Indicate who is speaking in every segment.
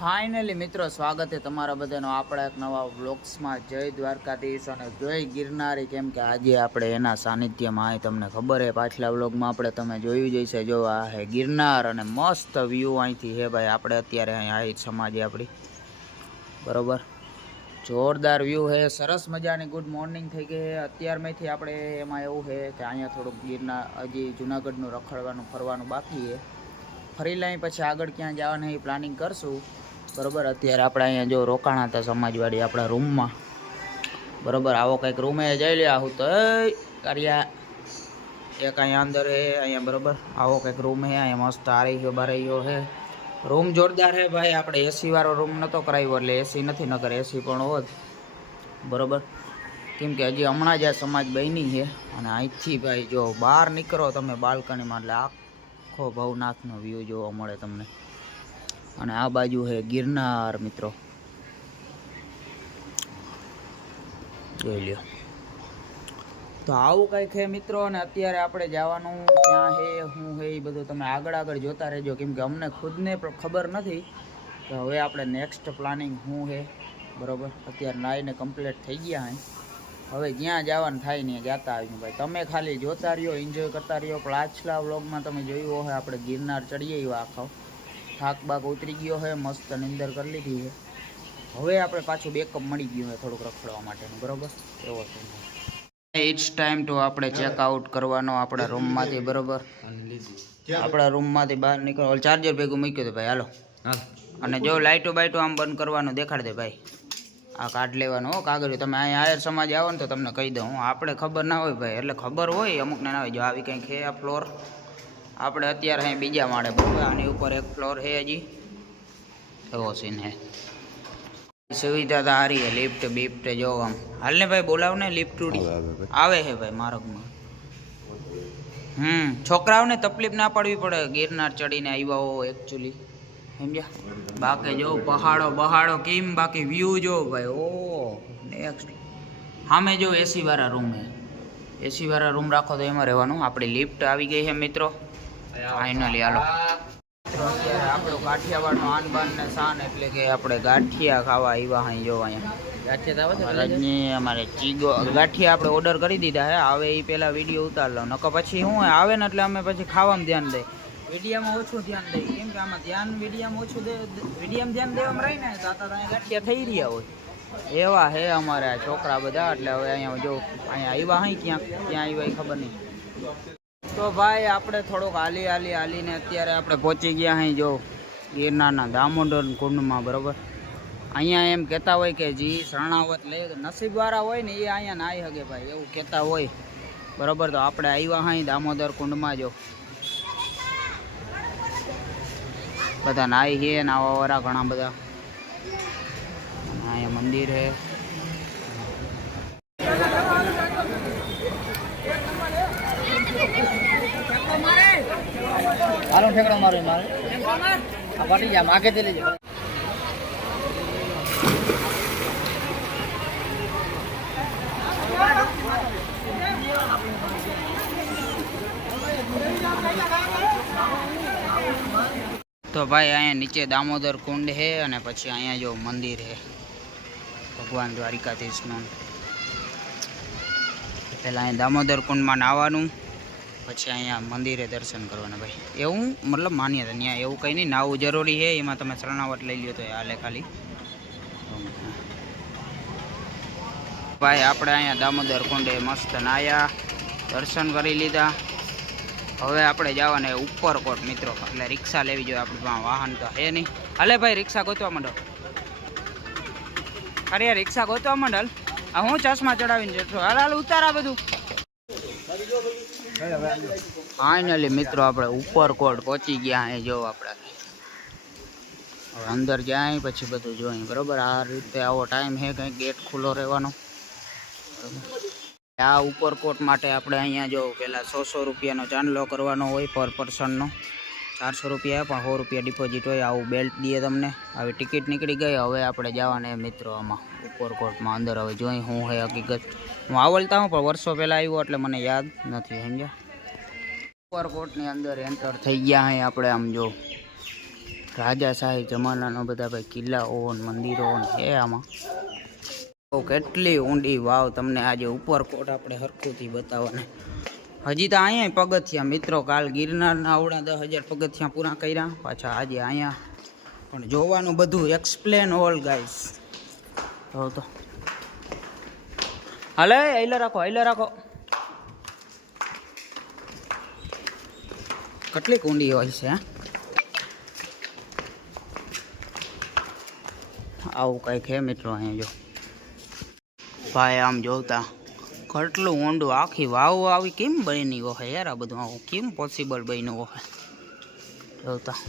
Speaker 1: Finally મિત્રો, સ્વાગત છે તમારા બધાનો આપણા એક નવા વ્લોગ્સમાં. જય દ્વારકાધીશ અને જય ગિરનારી. કેમ કે આજે આપણે એના સાનિધ્યમાં અહીં તમને ખબર છે, પાછલા વ્લોગમાં આપણે તમે જોયું જ હશે. જો આ હે ગિરનાર અને મસ્ત વ્યૂ અહીંથી હે ભાઈ. આપણે અત્યારે અહીં આવી સમાજે આપણી. બરોબર? જોરદાર વ્યૂ હે, સરસ મજાની ગુડ મોર્નિંગ થઈ ગઈ હે. અત્યારમાંથી આપણે એમાં એવું છે કે અહીંયા થોડુંક ગિરનાર, હજી જુનાગઢનું રખડવાનું, ફરવાનું બાકી છે ફરી લઈ પછી આગળ ક્યાં જવાનું એ પ્લાનિંગ કરશું. બરોબર? અત્યારે આપણે અહીંયા જો રોકાણા હતા સમાજવાડી આપણા રૂમમાં. બરાબર? આવો કંઈક રૂમે જઈ લે, આવું તો કર્યા. એક અહીંયા અંદર હે અહીંયા, બરોબર? આવો કંઈક રૂમ હે અહીંયા મસ્ત આરી ગયો બારી હે. રૂમ જોરદાર હે ભાઈ, આપણે એસી વાળો રૂમ નહોતો કરાવ્યો, એટલે એસી નથી નગર એસી પણ હોત. બરોબર? કેમ કે હજી હમણાં જ આ સમાજ બની છે, અને અહીંથી ભાઈ જો બહાર નીકળો તમે બાલ્કનીમાં, એટલે આખો ભવનાથનો વ્યૂ જોવા મળે તમને. અને આ બાજુ છે ગિરનાર, મિત્રો. જોઈ લ્યો. તો આવું કંઈક છે મિત્રો, અને અત્યારે આપણે જવાનું ક્યાં છે શું છે એ બધું તમે આગળ આગળ જોતા રહેજો. કેમ કે અમને ખુદને ખબર નથી કે હવે આપણે નેક્સ્ટ પ્લાનિંગ શું છે બરોબર? અત્યારે નાઈને કમ્પ્લીટ થઈ ગયા હે. હવે જ્યાં જવાનું થાય ને જતા આવીને ભાઈ. તમે ખાલી જોતા રહ્યો એન્જોય કરતા રહ્યો. પાછલા વ્લોગમાં તમે જોયું હોય આપણે ગિરનાર ચડીએ એવા આખો થાક બાક ઉતરી ગયો છે મસ્ત નિંદર કરી લીધી છે હવે આપણે પાછું બેકઅપ મળી ગયું છે થોડુંક રખડવા માટેનું બરાબર? એવો છે. ઇટ્સ ટાઈમ ટુ આપણે ચેકઆઉટ કરવાનો આપણા રૂમમાંથી બરાબર? આપણા રૂમમાંથી બહાર નીકળો. ચાર્જર ભેગું મૂક્યું હતું ભાઈ હાલો. અને જો લાઇટો બાઇટો આમ બંધ કરવાનું દેખાડ દે ભાઈ. આ કાર્ડ લેવાનું હો કાગળ તમે અહીંયા આયર સમાજ આવો ને તો તમને કહી દઉં. આપણે ખબર ના હોય ભાઈ એટલે ખબર હોય અમુકને ના હોય. જો આવી કંઈક છે આ ફ્લોર આપણે અત્યારે અહીં બીજા માળે બરોબર આની ઉપર એક ફ્લોર છે હજી. એવો સીન હે સુવિધા તો સારી છે લિફ્ટ બિફ્ટ જો આમ. હાલ ને ભાઈ બોલાવ ને લિફ્ટ ઉડી આવે છે ભાઈ માર્ગમાં હમ છોકરાઓને તકલીફ ના પડવી પડે. ગિરનાર ચડીને આવ્યા હો એકચ્યુઅલી સમજ્યા? બાકી જો પહાડો બહાડો કેમ? બાકી વ્યૂ જો ભાઈ ઓ નેક્સ્ટ સામે જો એસી વાળા રૂમ હે એસી વાળા રૂમ રાખો તો એમાં રહેવાનું. આપણી લિફ્ટ આવી ગઈ છે મિત્રો. ફાઇનલી હાલો. અત્યારે આપણો કાઠિયાવાડનો આન ને શાન એટલે કે આપણે ગાંઠિયા ખાવા આવ્યા અહીં જોવા અહીંયા. રજની અમારે ચીગો ગાંઠિયા આપણે ઓર્ડર કરી દીધા હે હવે એ પેલા વીડિયો ઉતાર લો. નકર પછી શું આવે ને એટલે અમે પછી ખાવામાં ધ્યાન દઈએ વિડીયામાં ઓછું ધ્યાન દઈએ કેમ કે આમાં ધ્યાન વિડીયામાં ઓછું દે વિડીયામાં ધ્યાન દેવામાં રહી ને તો ત્યાં ગાંઠિયા થઈ રહ્યા હોય. એવા હે અમારે છોકરા બધા એટલે હવે અહીંયા જો અહીંયા આવ્યા અહીં ક્યાં ક્યાં આવ્યા એ ખબર નહીં. તો ભાઈ, આપણે થોડુંક હાલી હાલી હાલીને અત્યારે આપણે પહોંચી ગયા અહીં, જો, ગિરનારના દામોદર કુંડમાં, બરોબર? અહીંયા એમ કહેતા હોય કે જી, શરણાવત લઈ નસીબવાળા હોય ને, એ અહીંયા નાહી શકે ભાઈ, એવું કહેતા હોય. બરોબર, તો આપણે આવ્યા અહીં દામોદર કુંડમાં, જો. બધા નાહી છે નાવાવાળા ઘણા બધા. અહીંયા મંદિર છે ઠેકડો મારો મારે આ પાટી જાય માગે તે લેજો. તો ભાઈ, અહીંયા નીચે દામોદર કુંડ છે અને પછી અહીંયા જો મંદિર છે. ભગવાન દ્વારિકાધીશનું. પહેલાં અહીંયા દામોદર કુંડમાં નાહવાનું. પછી અહીંયા મંદિરે દર્શન કરવાના ભાઈ. એવું મતલબ માન્યતા ત્યાં એવું કંઈ નહીં, નાવું જરૂરી છે, એમાં તમે શરણાવટ લઈ લ્યો તો હાલે ખાલી. ભાઈ, આપણે અહીંયા દામોદર કુંડે મસ્ત નાયા, દર્શન કરી લીધા. હવે આપણે જવાના ઉપરકોટ, મિત્રો. એટલે રિક્ષા લેવી જોઈએ, આપણી પાસે વાહન તો હે નહીં. હાલે ભાઈ, રિક્ષા ગોતવા માંડો. અરે રિક્ષા ગોતવા માંડલ હા ચશ્મા ચડાવીને જતો હાલ હાલ, ઉતારા બધું. ફાઇનલી મિત્રો, આપણે ઉપરકોટ પહોંચી ગયા અહીં જો આપણે. હવે અંદર જાય, પછી બધું જોઈ, બરોબર? આ રીતે આવો ટાઈમ છે કંઈ ગેટ ખુલ્લો રહેવાનો. આ ઉપરકોટ માટે આપણે અહીંયા જો પહેલાં સો સો રૂપિયાનો ચાંદલો કરવાનો હોય પર પર્સનનો ચારસો રૂપિયા પણ સો રૂપિયા ડિપોઝિટ હોય, આવું બેલ્ટ દઈએ તમને. આવી ટિકિટ નીકળી ગઈ, હવે આપણે જવાના મિત્રો આમાં ઉપરકોટમાં અંદર. હવે જોઈ હું હે હકીકત. હું આવલતા હું, પણ વર્ષો પહેલાં આવ્યો એટલે મને યાદ નથી, સમજ્યા? ઉપરકોટની અંદર એન્ટર થઈ ગયા હે આપણે, આમ જો. રાજાશાહી જમાનાનો બધા ભાઈ કિલ્લાઓ મંદિરોને મંદિરો ને આમાં. કેટલી ઊંડી વાવ તમને આજે ઉપરકોટ આપણે હરખુંથી બતાવવાને હજી તો અહીંયા પગથિયા મિત્રો, કાલ ગિરનારના આવડા દસ હજાર પગથિયા પૂરા કર્યા, પાછા આજે અહીંયા પણ જોવાનું બધું એક્સપ્લેન ઓલ ગાઈસ તો તો. હાલે આઈલે રાખો આઈલે રાખો. કેટલી ઊંડી હોય છે? આવું કંઈક હે મિત્રો અહીંયા, જો. ભાઈ આમ જોતા. કેટલું ઊંડું આખી વાવ આવી કેમ બની હોય યાર આ બધું? આવું કેમ પોસિબલ બન્યું હોય જોતા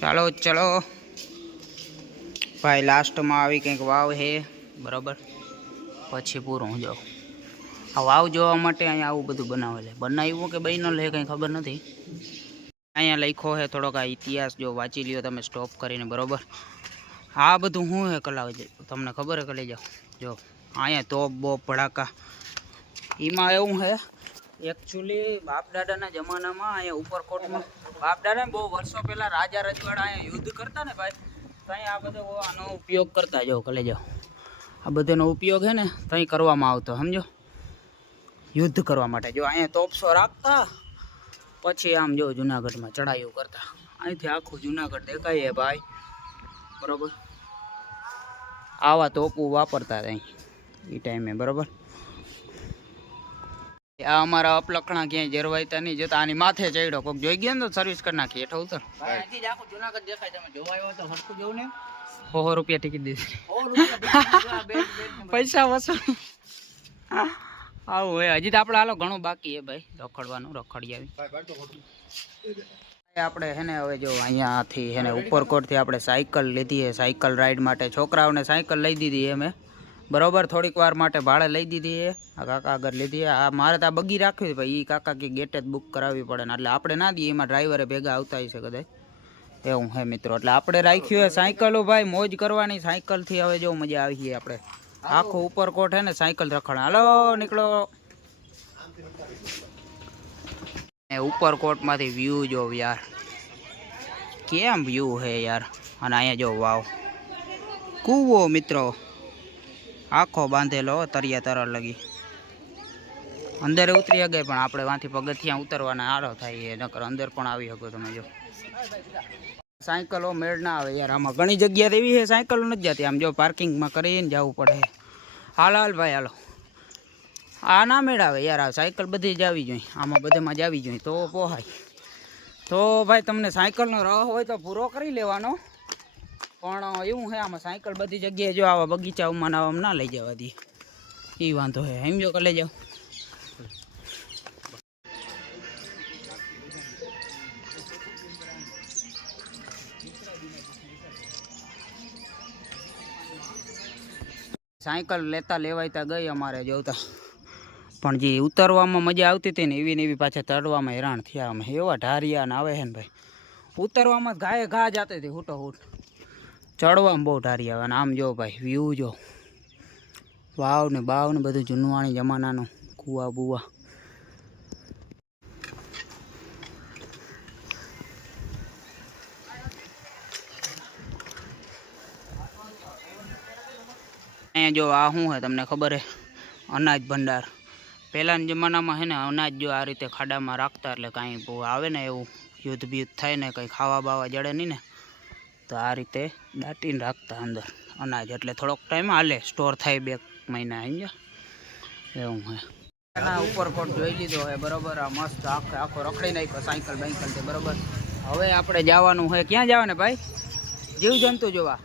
Speaker 1: ચાલો, ચલો. ભાઈ લાસ્ટમાં આવી કંઈક વાવ હે, બરાબર? પછી પૂરું જો આ વાવ જોવા માટે અહીંયા આવું બધું બનાવે છે. બનાવ્યું કે બન્યું લે કંઈ ખબર નથી. અહીંયા લખ્યો છે થોડોક આ ઇતિહાસ જો વાંચી લ્યો તમે સ્ટોપ કરીને, બરોબર? આ બધું શું હે કલાવે છે તમને ખબર હે કલી જાઓ જો, અહીંયા તોપ બોપ ભડાકા. એમાં એવું છે એકચ્યુઅલી બાપ દાદાના જમાનામાં અહીંયા ઉપરકોટમાં બાપ દાદા બહુ વર્ષો પહેલાં રાજા રજવાડા અહીંયા યુદ્ધ કરતા ને ભાઈ તો અહીંયા આ બધો આનો ઉપયોગ કરતા જાઓ કલે જાઓ આ બધાનો ઉપયોગ છે ને ત્યાં કરવામાં આવતો, સમજો? યુદ્ધ કરવા માટે. જો અહીંયા તોપસો રાખતા, પછી આમ જો જુનાગઢમાં ચડાઈઓ કરતા. અહીંથી આખું જુનાગઢ દેખાય છે ભાઈ. બરોબર? આવા તોપું વાપરતા હતા એ ટાઈમે બરોબર? આ અમારા અપલખણા ક્યાંય જરવાયતા નહીં જતા આની માથે ચડ્યો. કોક જોઈ ગયા ને તો સર્વિસ કરી નાખી હેઠો ઉતર.
Speaker 2: અહીંથી જ આખું જુનાગઢ દેખાય તમે જોવા આવ્યો તો હરખું જોવું ને.
Speaker 1: સો રૂપિયા ટિકિટ દીધી. પૈસા વસૂલ. આવું હોય. હજી તો આપણે હાલો ઘણું બાકી હે ભાઈ. રખડવાનું રખડી આવી. આપણે હેને હવે જો અહીંયાથી હેને ઉપરકોટથી આપણે સાયકલ લીધી છે. સાયકલ રાઈડ માટે છોકરાઓને સાયકલ લઈ દીધી છે મેં બરોબર, થોડીક વાર માટે ભાડે લઈ દીધી છે. આ કાકા આગળ લીધી. આ મારે તો આ બગી રાખવી ભાઈ. એ કાકા કે ગેટે જ બુક કરાવવી પડે ને. એટલે આપણે ના દઈએ, એમાં ડ્રાઈવરે ભેગા આવતા હશે કદાચ. એવું હે મિત્રો. એટલે આપણે રાખ્યું હે સાયકલો ભાઈ. મોજ કરવાની સાયકલથી હવે જો મજા આવી આપણે. આખો ઉપરકોટ હે ને સાયકલ રખણ હાલો, નીકળો એ ઉપરકોટમાંથી વ્યૂ જો યાર. કેમ વ્યૂ હે યાર? અને અહીંયા જો, વાવ. કૂવો મિત્રો. આખો બાંધેલો તરિયા તરર લગી. અંદર ઉતરી શકે પણ આપણે વાંથી પગથિયાં ઉતરવાના આરો થાય એ, નકર અંદર પણ આવી શકો તમે જો. સાયકલો મેળ ના આવે યાર, આમાં ઘણી જગ્યા એવી છે, સાયકલો નથી જતી. આમ જો પાર્કિંગમાં કરીને જવું પડે. હાલ હાલ ભાઈ, હાલો. આ ના મેળાવે યાર, આ સાયકલ બધી જ આવી જોઈએ આમાં બધેમાં જ આવી જોઈએ તો પોહાય. તો ભાઈ, તમને સાયકલનો રહ હોય તો પૂરો કરી લેવાનો. પણ એવું છે આમાં સાયકલ બધી જગ્યાએ જો આવા બગીચાઓમાં ને આવામાં ના લઈ જવા દઈએ એ વાંધો છે એમ જો કે લઈ જાઓ. સાયકલ લેતા લેવાયતા ગઈ અમારે જોતા પણ જે ઉતરવામાં મજા આવતી હતી ને એવી ને એવી પાછા ચડવામાં હેરાન થયા. અમે એવા ઢારિયા ને આવે છે ને ભાઈ. ઉતરવામાં ઘાએ ઘા જાતી હતી હૂટો હૂટ. ચડવામાં બહુ ઢારિયા આવે અને આમ જો ભાઈ વ્યૂ જો. વાવ ને બાવ ને બધું જૂનવાણી જમાનાનું કુવા બુવા. અહીંયા જો આ શું હે તમને ખબર હે અનાજ ભંડાર. પહેલાંના જમાનામાં હે ને અનાજ જો આ રીતે ખાડામાં રાખતા એટલે કાંઈ આવે ને એવું યુદ્ધ બ્યુદ્ધ થાય ને કંઈ ખાવા બાવા જડે નહીં ને, તો આ રીતે દાટીને રાખતા અંદર અનાજ. એટલે થોડોક ટાઈમ હાલે સ્ટોર થાય બે મહિના, સમજ્યા? એવું હે એના ઉપરકોટ જોઈ લીધો હે બરોબર? આ મસ્ત આખો આખો રખડી નાખ્યો, સાયકલ બાયકલ તે બરોબર? હવે આપણે જવાનું હોય ક્યાં જવાને ભાઈ? જીવ જંતુ જોવા.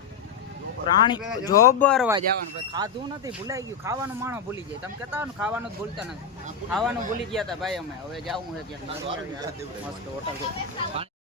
Speaker 1: પ્રાણી જોબરવા જવાનું ભાઈ. ખાધું નથી ભૂલાઈ ગયું. ખાવાનું માણો ભૂલી જાય. તમે કહેતા હો ને ખાવાનું જ ભૂલતા નથી. ખાવાનું ભૂલી ગયા હતા ભાઈ અમે. હવે જવું છે ક્યાંક. મસ્ત હોટલ.